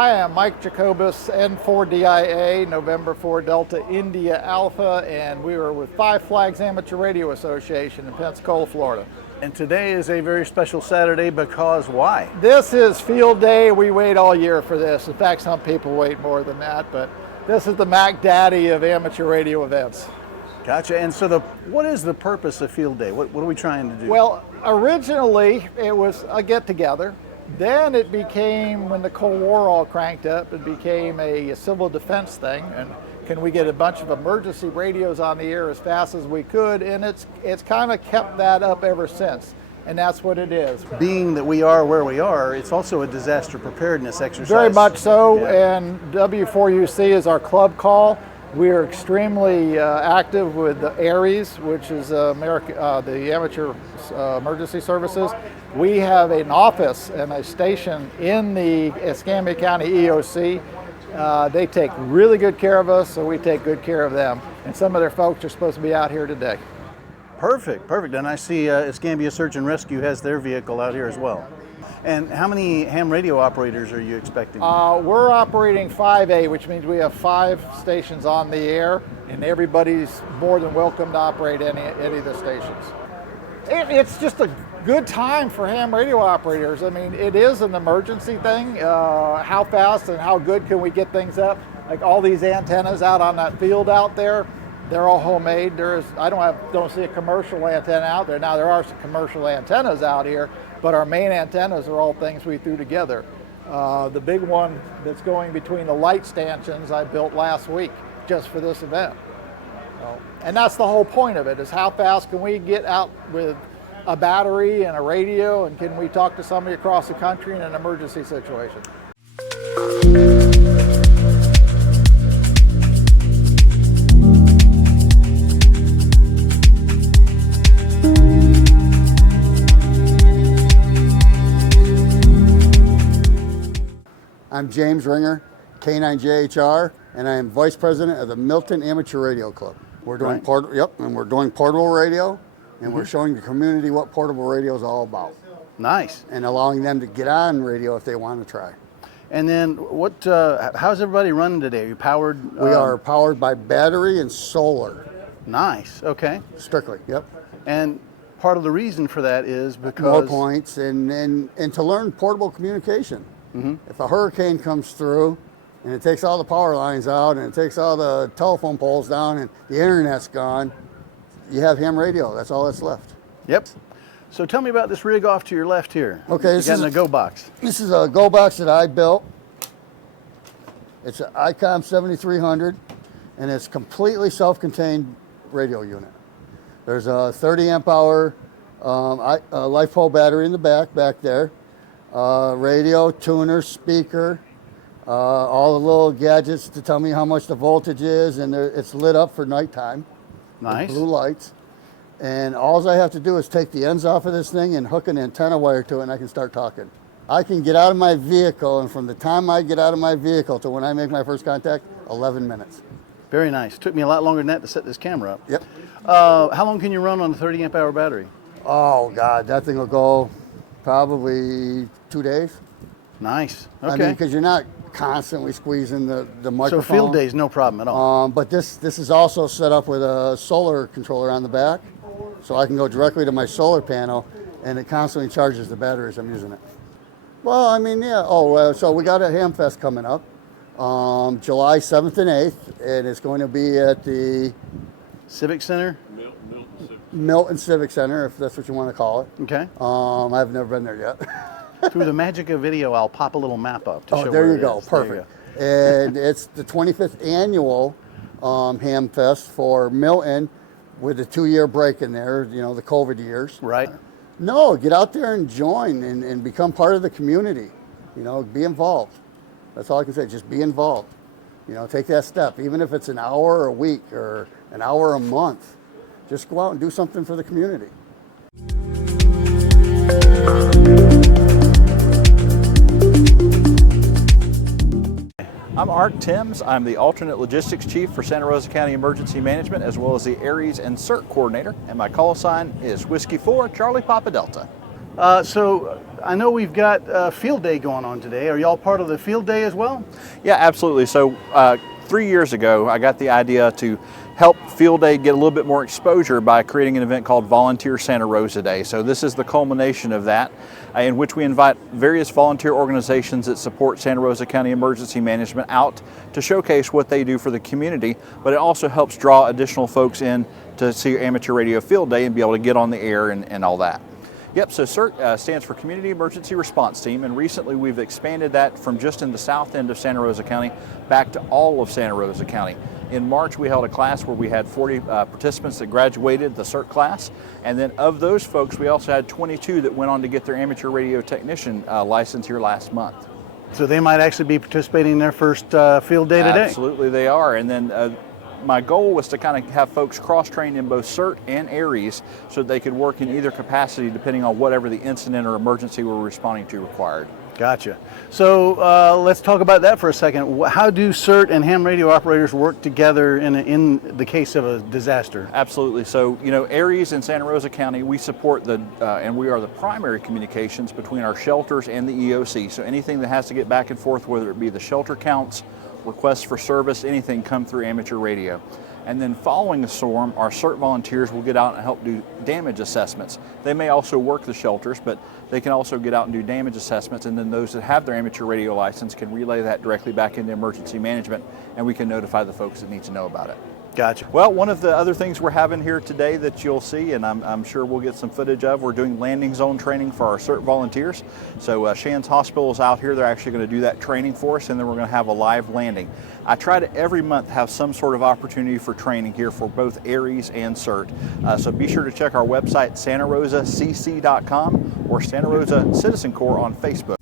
Hi, I'm Mike Jacobus, N4DIA, November 4 Delta India Alpha, and we are with Five Flags Amateur Radio Association in Pensacola, Florida. And today is a very special Saturday because why? This is field day. We wait all year for this. In fact, some people wait more than that, but this is the Mac Daddy of amateur radio events. Gotcha. And so what is the purpose of field day? What are we trying to do? Well, originally it was a get-together. Then it became, when the Cold War all cranked up, it became a civil defense thing. And can we get a bunch of emergency radios on the air as fast as we could? And it's kind of kept that up ever since. And that's what it is. Being that we are where we are, it's also a disaster preparedness exercise. Very much so. Yeah. And W4UC is our club call. We are extremely active with the ARES, which is the Amateur Emergency Services. We have an office and a station in the Escambia County EOC. They take really good care of us, so we take good care of them. And some of their folks are supposed to be out here today. Perfect. And I see Escambia Search and Rescue has their vehicle out here as well. And how many ham radio operators are you expecting? We're operating 5A, which means we have 5 stations on the air, and everybody's more than welcome to operate any of the stations. It's just a good time for ham radio operators. I mean, it is an emergency thing. How fast and how good can we get things up? Like all these antennas out on that field out there, they're all homemade. I don't see a commercial antenna out there. Now there are some commercial antennas out here, but our main antennas are all things we threw together. The big one that's going between the light stanchions I built last week just for this event. And that's the whole point of it, is how fast can we get out with a battery and a radio, and can we talk to somebody across the country in an emergency situation? I'm James Ringer, K9JHR, and I am Vice President of the Milton Amateur Radio Club. We're doing we're doing portable radio, and we're showing the community what portable radio is all about. Nice. And allowing them to get on radio if they want to try. And then how's everybody running today? Are you powered? We are powered by battery and solar. Nice. Okay. Strictly, yep. And part of the reason for that is because more points and to learn portable communication. If a hurricane comes through and it takes all the power lines out and it takes all the telephone poles down and the internet's gone, you have ham radio. That's all that's left. Yep. So tell me about this rig off to your left here. Okay, this is a Go Box. This is a Go Box that I built. It's an ICOM 7300, and it's completely self-contained radio unit. There's a 30 amp hour LiFePo battery in the back there. Radio, tuner, speaker, all the little gadgets to tell me how much the voltage is, and it's lit up for nighttime. Nice. With blue lights. And all I have to do is take the ends off of this thing and hook an antenna wire to it, and I can start talking. I can get out of my vehicle, and from the time I get out of my vehicle to when I make my first contact, 11 minutes. Very nice. Took me a lot longer than that to set this camera up. Yep. How long can you run on a 30 amp hour battery? Oh God, that thing will go probably 2 days. Nice. Okay. I mean, because you're not constantly squeezing the microphone. So field days, no problem at all. But this is also set up with a solar controller on the back, so I can go directly to my solar panel, and it constantly charges the battery as I'm using it. Well, I mean, yeah. So we got a Ham Fest coming up, July 7th and 8th, and it's going to be at the Civic Center? Milton Civic Center, if that's what you want to call it. Okay. I've never been there yet. Through the magic of video, I'll pop a little map up to show there where you go. Perfect. And it's the 25th annual Ham Fest for Milton, with a 2-year break in there, the COVID years. Right. No, get out there and join and become part of the community. Be involved. That's all I can say. Just be involved. Take that step, even if it's an hour a week or an hour a month. Just go out and do something for the community. I'm Art Timms. I'm the alternate logistics chief for Santa Rosa County Emergency Management, as well as the ARES and CERT coordinator. And my call sign is Whiskey 4 Charlie Papa Delta. So I know we've got Field Day going on today. Are y'all part of the Field Day as well? Yeah, absolutely. So 3 years ago, I got the idea to help Field Day get a little bit more exposure by creating an event called Volunteer Santa Rosa Day. So this is the culmination of that, in which we invite various volunteer organizations that support Santa Rosa County Emergency Management out to showcase what they do for the community, but it also helps draw additional folks in to see Amateur Radio Field Day and be able to get on the air and all that. Yep, so CERT stands for Community Emergency Response Team, and recently we've expanded that from just in the south end of Santa Rosa County back to all of Santa Rosa County. In March, we held a class where we had 40 participants that graduated the CERT class, and then of those folks, we also had 22 that went on to get their amateur radio technician license here last month. So they might actually be participating in their first Field Day today? Absolutely, they are. And then my goal was to kind of have folks cross-trained in both CERT and ARES so that they could work in either capacity depending on whatever the incident or emergency we're responding to required. Gotcha. So let's talk about that for a second. How do CERT and ham radio operators work together in the case of a disaster? Absolutely. So, you know, ARES in Santa Rosa County, we support and we are the primary communications between our shelters and the EOC. So anything that has to get back and forth, whether it be the shelter counts, requests for service, anything, come through amateur radio. And then following the storm, our CERT volunteers will get out and help do damage assessments. They may also work the shelters, but they can also get out and do damage assessments, and then those that have their amateur radio license can relay that directly back into emergency management, and we can notify the folks that need to know about it. Gotcha. Well, one of the other things we're having here today that you'll see, and I'm sure we'll get some footage of, we're doing landing zone training for our CERT volunteers. So Shands Hospital is out here. They're actually going to do that training for us, and then we're going to have a live landing. I try to every month have some sort of opportunity for training here for both ARES and CERT. So be sure to check our website, santarosacc.com, or Santa Rosa Citizen Corps on Facebook.